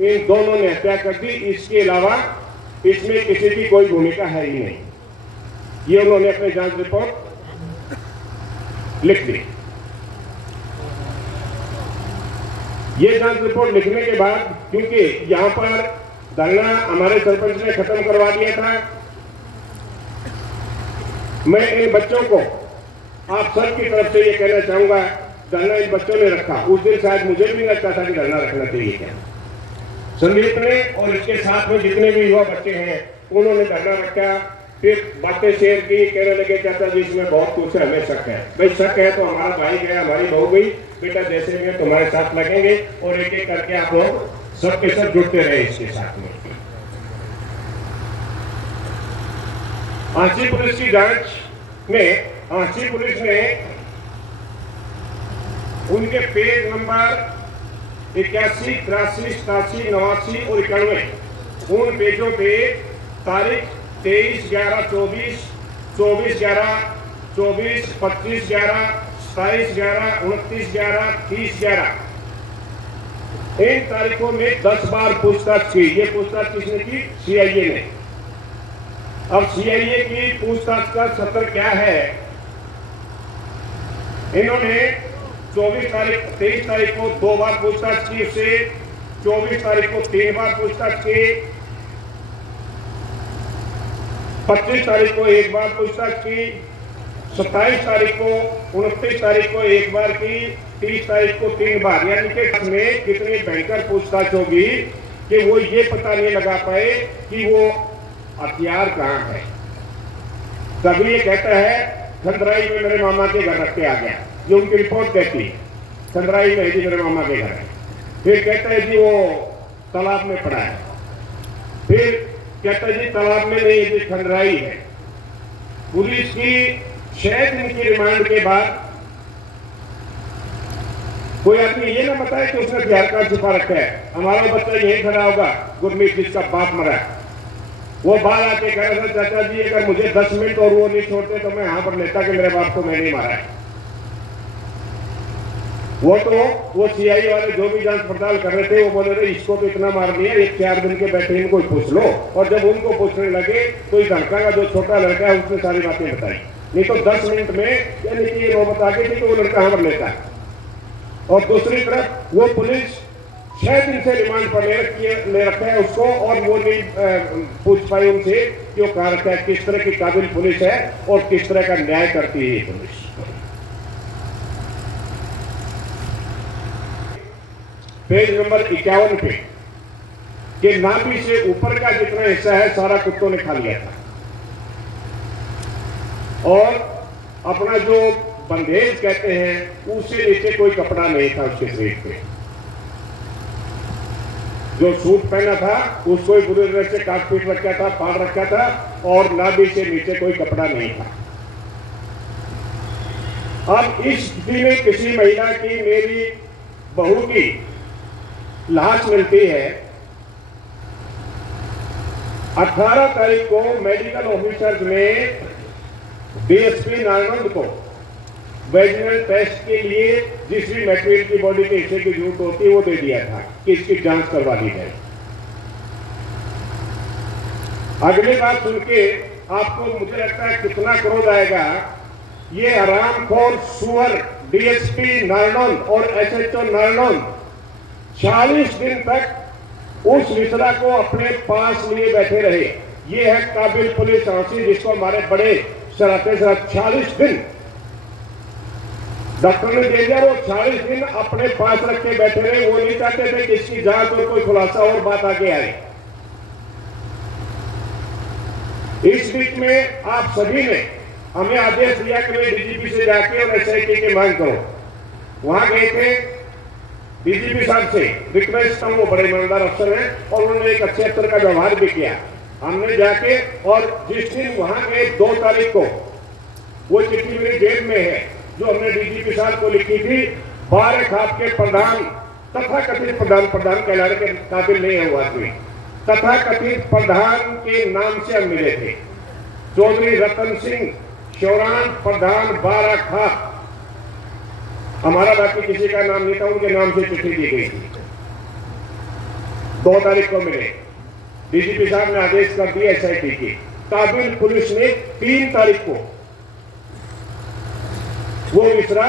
इन दोनों ने हत्या कर दी। इसके अलावा इसमें किसी की कोई भूमिका है ही नहीं। ये उन्होंने अपनी जांच रिपोर्ट लिख दी। ये जांच रिपोर्ट लिखने के बाद, क्योंकि यहां पर धरना हमारे सरपंच ने खत्म करवा दिया था, मैं इन बच्चों को आप सब की तरफ से ये कहना चाहूंगा, धरना इन बच्चों ने रखा। उस दिन शायद मुझे भी नहीं लगता था कि धरना रखना चाहिए क्या। संदीप ने और इसके साथ में जितने भी युवा बच्चे हैं उन्होंने धरना रखा, फिर बातें शेयर की, कहने लगे चाचा जी इसमें बहुत कुछ है, हमें शक है। भाई शक है तो हमारा भाई गया, हमारी बहू गई, बेटा जैसे भी तुम्हारे साथ लगेंगे और एक एक करके आप लोग सबके साथ जुड़ते रहे इसके साथ में। आंची पुलिस की जांच में आंची पुलिस ने उनके पेज नंबर 81, 83, 87, 89 और 91 उन पेजों पे तारीख 23/11/24, 24/11, 24, 25/11, 27/11, 29/11, 30/11 इन तारीखों में 10 बार पूछताछ की। ये पूछताछ किसने की? सीआईए ने। अब सीआईए की पूछताछ का सत्र क्या है? इन्होंने 23 तारीख को 2 बार पूछताछ की, उससे 24 तारीख को 3 बार पूछताछ की, 25 तारीख को 1 बार पूछताछ की, 27 तारीख को, 29 तारीख को 1 बार की, 30 तारीख को 3 बार। यानी कि इसमें कितनी भयंकर पूछताछ होगी कि वो ये पता नहीं लगा पाए कि वो हथियार कहां है। तभी ये कहता है खंडराई में मेरे मामा के घर रख के आ गया, जो उनकी रिपोर्ट कहती है खंडराई में है जी मेरे मामा के घर है। फिर कहता है जी वो तालाब में पड़ा है, फिर कहता है जी तालाब में नहीं जी खंडराई है। पुलिस की 6 दिन की रिमांड के बाद कोई आदमी ये ना बताए कि उसने हथियार का छुपा रखा है। हमारा बच्चा यही खड़ा होगा, गुरमीत जिसका बाप मरा, वो बाहर आके कह रहा था चाचा जी अगर मुझे 10 मिनट और वो नहीं छोड़ते तो मैं यहां पर लेता कि मेरे बाप को मैंने मारा है। वो सीआईए वाले जो भी जांच पड़ताल कर रहे थे वो बोले रहे इसको तो इतना मार दिया, 1-4 दिन के बैठे इनको पूछ लो। और जब उनको पूछने लगे तो इस लड़का का जो छोटा लड़का है उसने सारी बातें बताई। नहीं तो 10 मिनट में यानी कि ये नौबत आ गई थी कि वो लड़का हमारे लेता है। और दूसरी तरफ वो पुलिस 6 दिन से रिमांड पर ले रखा है उसको, और वो नहीं पूछ पाई उनसे कि वो कहा रखा है। किस तरह की काबिल पुलिस है और किस तरह का न्याय करती है ये पुलिस। पेज नंबर 51 पे कि नाभि से ऊपर का जितना हिस्सा है सारा कुत्तों ने खा लिया था, और अपना जो बंदेज कहते हैं उससे नीचे कोई कपड़ा नहीं था उसके शरीर पे। जो सूट पहना था उसको ही बुरी तरह से काट पीट रखा था, फाड़ रखा था, और नाभि से नीचे कोई कपड़ा नहीं था। अब इस स्थिति में किसी महिला की मेरी बहू की लाश मिलती है। 18 तारीख को मेडिकल ऑफिसर्स ने डीएसपी नारायण को वेजिनल टेस्ट के लिए जिस भी मटेरियल की बॉडी के हिस्से की जरूरत होती है वो दे दिया था कि इसकी जांच करवा दी जाए। अगली बात सुन के आपको मुझे लगता है कितना क्रोध आएगा। ये हरामखोर सुअर डीएसपी नारायण और एसएचओ नारायण 40 दिन तक उस विसरा को अपने पास लिए बैठे रहे। ये है काबिल पुलिस आंची जिसको हमारे बड़े सराहते 40 दिन डॉक्टर ने दे दिया। वो 40 दिन अपने पास रख के बैठे रहे। वो नहीं चाहते थे कि इसकी जांच और कोई खुलासा और बात आगे आए। इस बीच में आप सभी ने हमें आदेश दिया कि मैं डीजीपी से जाके और एसआईटी की मांग करो। वहां गए थे डीजीपी साहब से रिक्वेस्ट था, वो बड़े ईमानदार अफसर हैं और उन्होंने एक अच्छे अफसर का व्यवहार भी किया। हमने जाके और जिस दिन वहां गए 2 तारीख को वो चिट्ठी मेरी जेब में है जो हमने डीजीपी साहब को लिखी थी। 12 खाप के प्रधान तथा कथित प्रधान कहलाने के काबिल नहीं है वो आदमी, तथा कथित प्रधान के नाम से हम मिले थे। चौधरी रतन सिंह चौरान प्रधान 12 खाप, हमारा बाकी किसी का नाम नहीं था, उनके नाम से चिट्ठी दी गई थी। 2 तारीख को मिले। डीजीपी साहब ने आदेश कर दिया एसआईटी की। काबिल पुलिस ने 3 तारीख को वो मिश्रा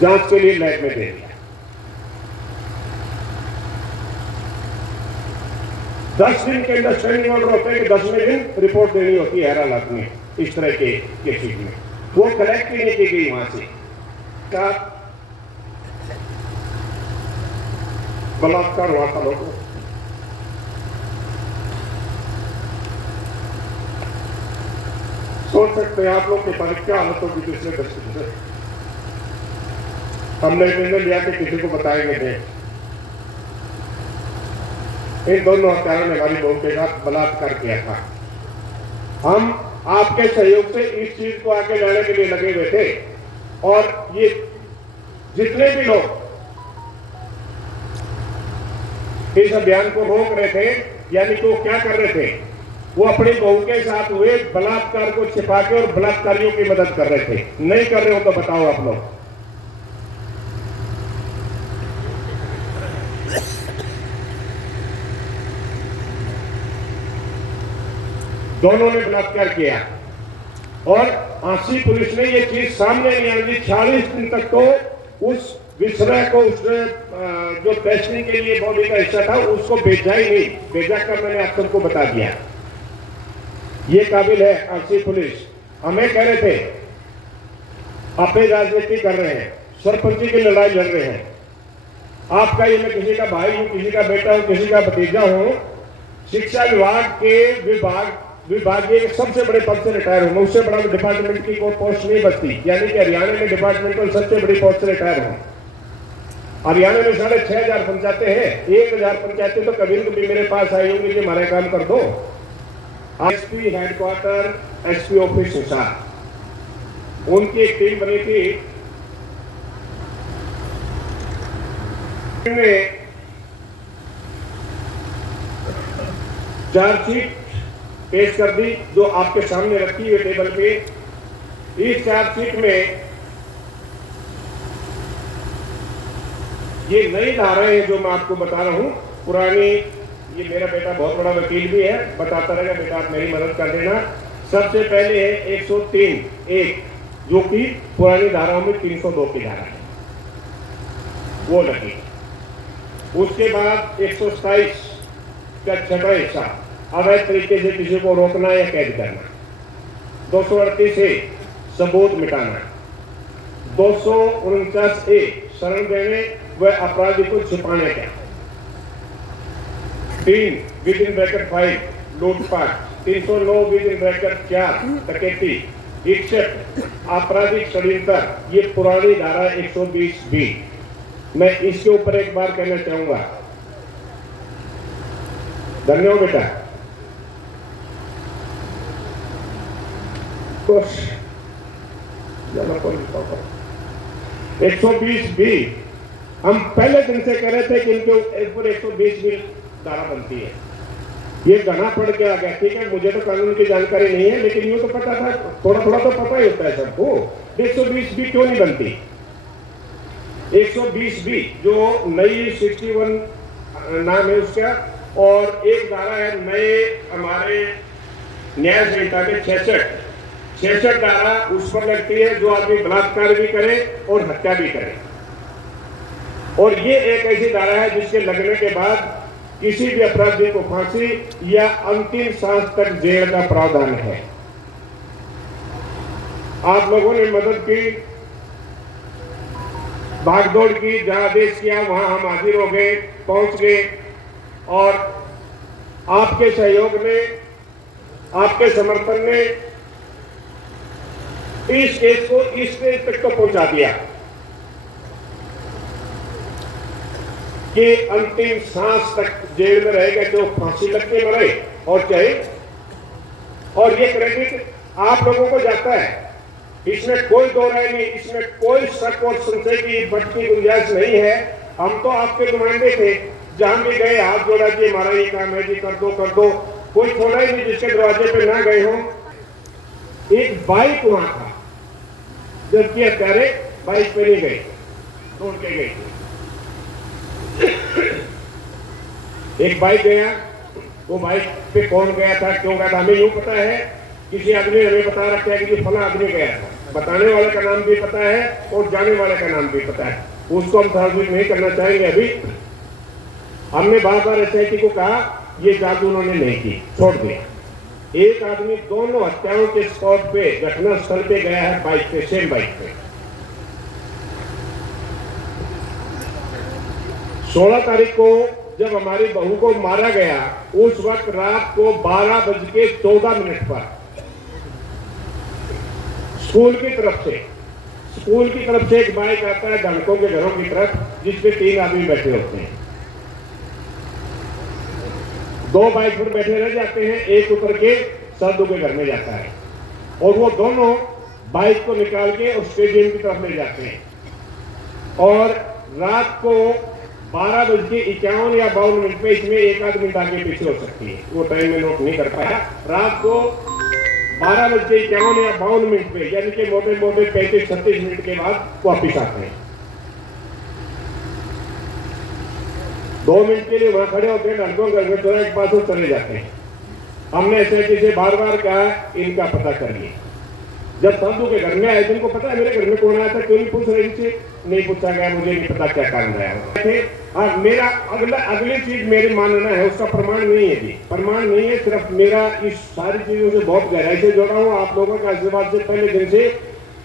जांच के लिए लैब में दे दिया। 10 दिन के अंदर स्टैंडिंग ऑर्डर होते हैं कि 10वें दिन रिपोर्ट देनी होती है हर हालत में। इस तरह के केसेज में वो कलेक्ट ही नहीं की गई वहां से। बलात्कार हुआ था लोगों। सोच सकते हैं आप लोग के पास क्या हालत होगी पिछले 10 दिन से। हमने निर्णय लिया कि किसी को बताएंगे नहीं। इन दोनों हत्यारों ने हमारी बहू के साथ बलात्कार किया था। हम आपके सहयोग से इस चीज को आगे लाने के लिए लगे हुए थे और ये जितने भी लोग इस अभियान को रोक रहे थे, यानी कि वो क्या कर रहे थे, वो अपनी बहू के साथ हुए बलात्कार को छिपा के और बलात्कारियों की मदद कर रहे थे। नहीं कर रहे हो तो बताओ आप लोग। दोनों ने बलात्कार किया और आंसी पुलिस ने ये चीज सामने नहीं आई। 46 दिन तक तो उस विषय को उसने जो टेस्टिंग के लिए बॉडी का हिस्सा था उसको भेजा ही नहीं। भेजा कर मैंने आप सबको बता दिया। ये काबिल है आंसी पुलिस। हमें कह रहे थे अपने राजनीति कर रहे हैं, सरपंची की लड़ाई लड़ रहे हैं। आपका ये मैं किसी का भाई हूं, किसी का बेटा हूं, किसी का भतीजा हूं। शिक्षा विभाग के विभागीय सबसे बड़े पद से रिटायर हूं। उससे बड़ा डिपार्टमेंट की कोई पोस्ट नहीं बचती, यानी कि हरियाणा में डिपार्टमेंटल सबसे बड़ी पोस्ट से रिटायर हूं। हरियाणा में 6,500 पंचायतें हैं। 1,000 पंचायतें तो कभी न कभी मेरे पास आई होंगी कि हमारा काम कर दो। SP headquarter, SP office Hisar, उनकी एक टीम बनी थी। चार्जशीट पेश कर दी जो आपके सामने रखी हुई टेबल पे। इस चार्जशीट में ये नई धाराएं हैं जो मैं आपको बता रहा हूं। पुरानी, ये मेरा बेटा बहुत बड़ा वकील भी है, बताता रहेगा, बेटा आप मेरी मदद कर देना। सबसे पहले है 103(1) जो कि पुरानी धाराओं में 302 की धारा है, वो लगी। उसके बाद 127 का 6वां हिस्सा, अवैध तरीके से किसी को रोकना या कैद करना। 238 है सबूत मिटाना। 249 शरण देने व अपराधी को छिपाने का। 3 (5) लूटपाट। 309 (4) डकैती। 61 आपराधिक षड्यंत्र। ये पुरानी धारा 120B। मैं इसके ऊपर एक बार कहना चाहूंगा। धन्यवाद बेटा। कुछ 120B हम पहले दिन से कह रहे थे कि इनके ऊपर 120B धारा बनती है। ये गना पड़ के आ गया। ठीक है, मुझे तो कानून की जानकारी नहीं है, लेकिन ये तो पता था, थोड़ा थोड़ा तो पता ही होता है सबको। 120B क्यों नहीं बनती? 120B जो नई 61 नाम है उसका, और एक धारा है नए हमारे न्याय संहिता के 66 धारा उस पर लगती है जो आदमी बलात्कार भी करे और हत्या भी करे। और ये एक ऐसी धारा है जिसके लगने के बाद किसी भी अपराधी को फांसी या अंतिम सांस तक जेल का प्रावधान है। आप लोगों ने मदद की, भागदौड़ की, जहां आदेश किया वहां हम हाजिर हो गए, पहुंच गए, और आपके सहयोग में, आपके समर्थन में इस केस को इस स्टेज तक तो पहुंचा दिया कि अंतिम सांस तक जेल में रहेगा, जो फांसी लग के मरे और चाहे। और ये क्रेडिट आप लोगों को जाता है, इसमें कोई दो राय नहीं, इसमें कोई शक और संशय की बढ़ती गुंजाइश नहीं है। हम तो आपके नुमाइंदे थे, जहां भी गए हाथ जोड़ा जी हमारा ये काम है जी, कर दो कर दो। कोई छोड़ा ही नहीं जिसके दरवाजे पे ना गए हो। एक बाइक वहां था, जबकि हत्यारे बाइक पे नहीं गए, दौड़ के गए। एक बाइक गया, वो बाइक पे कौन गया था, क्यों गया था, हमें यूं पता है, किसी आदमी ने हमें बता रखा है कि फला आदमी गया था, बताने वाले का नाम भी पता है और जाने वाले का नाम भी पता है, उसको हम सार्वजनिक नहीं करना चाहेंगे। अभी हमने बार बार एसआईटी को कहा, ये जादू उन्होंने नहीं की, छोड़ दिया। एक आदमी दोनों हत्याओं के स्पॉट पे, घटना स्थल पे गया है बाइक पे, सेम बाइक पे। 16 तारीख को जब हमारी बहू को मारा गया, उस वक्त रात को 12:14 पर स्कूल की तरफ से एक बाइक आता है धनकों के घरों की तरफ, जिसपे 3 आदमी बैठे होते हैं। 2 बाइक पर बैठे रह जाते हैं, एक उतर के साधु के घर में जाता है और वो दोनों बाइक को निकाल के उस स्टेडियम की तरफ ले जाते हैं। और रात को 12:51 या 52 पे, इसमें एक आध मिनट आगे पीछे हो सकती है, वो टाइम में नोट नहीं कर पाया। रात को 12:51 या 52 पे, यानी कि मोटे 35-36 मिनट के बाद वापिस आते हैं। 2 मिनट के लिए वहां खड़े होते हैं, लड़कों घर में चौराहे के पास वो चले जाते हैं। हमने एसआईटी से बार बार कहा, इनका पता करिए। जब साधु के घर में आए, जिनको पता है मेरे घर में कौन आया था, क्यों नहीं पूछ रहे इनसे, नहीं पूछा गया, मुझे नहीं पता क्या कारण रहा। मेरा अगली चीज मेरी मानना है, उसका प्रमाण नहीं है जी, प्रमाण नहीं है, सिर्फ मेरा इस सारी चीजों से बहुत गहराई से जुड़ा हूँ। आप लोगों का आशीर्वाद से पहले दिन से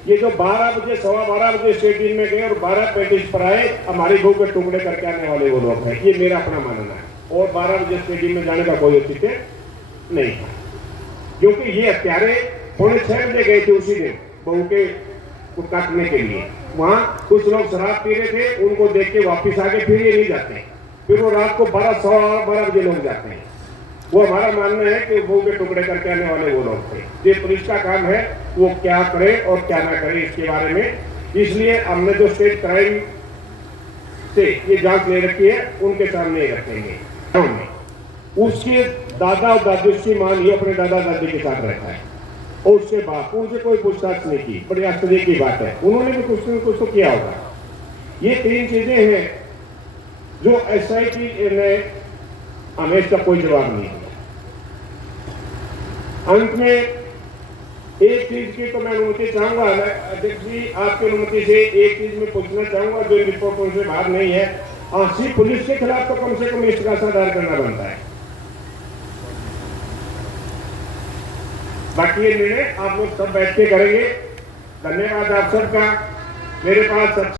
ये जो 12 बजे 12:15 बजे स्टेडियम में गए और 12:35 पर आए, हमारी बहू के टुकड़े करके आने वाले वो लोग हैं, ये मेरा अपना मानना है। और 12 बजे स्टेडियम में जाने का कोई औचित्य नहीं था, क्योंकि ये हत्यारे 6:45 बजे गए थे उसी दिन बहू के को काटने के लिए। वहां कुछ लोग शराब पी रहे थे, उनको देख के वापिस आगे, फिर ये नहीं जाते, फिर वो रात को 12 बजे लोग जाते हैं। वो हमारा मानना है कि बहू के टुकड़े करके आने वाले वो लोग थे। ये पुलिस का काम है, वो क्या करे और क्या ना करे इसके बारे में। इसलिए हमने जो स्टेट क्राइम से ये जांच ले रखी है, उनके सामने ही रखेंगे। उसके दादा और दादी, उसकी मां ये अपने दादा दादी के साथ रहता है और उसके बाप, उनसे कोई पूछताछ नहीं की। बड़ी आश्चर्य की बात है, उन्होंने भी कुछ न कुछ तो किया होगा। ये 3 चीजें हैं जो एसआईटी ने हमें इसका कोई जवाब नहीं दिया। अंत में एक चीज की तो मैं अनुमति चाहूंगा, अध्यक्ष जी आपकी अनुमति से एक चीज में पूछना चाहूंगा जो रिपोर्टों से बाहर नहीं है। आंसी पुलिस के खिलाफ तो कम से कम इस्तीगासा दायर करना बनता है। बाकी ये निर्णय आप लोग सब बैठ के करेंगे। धन्यवाद आप सबका। मेरे पास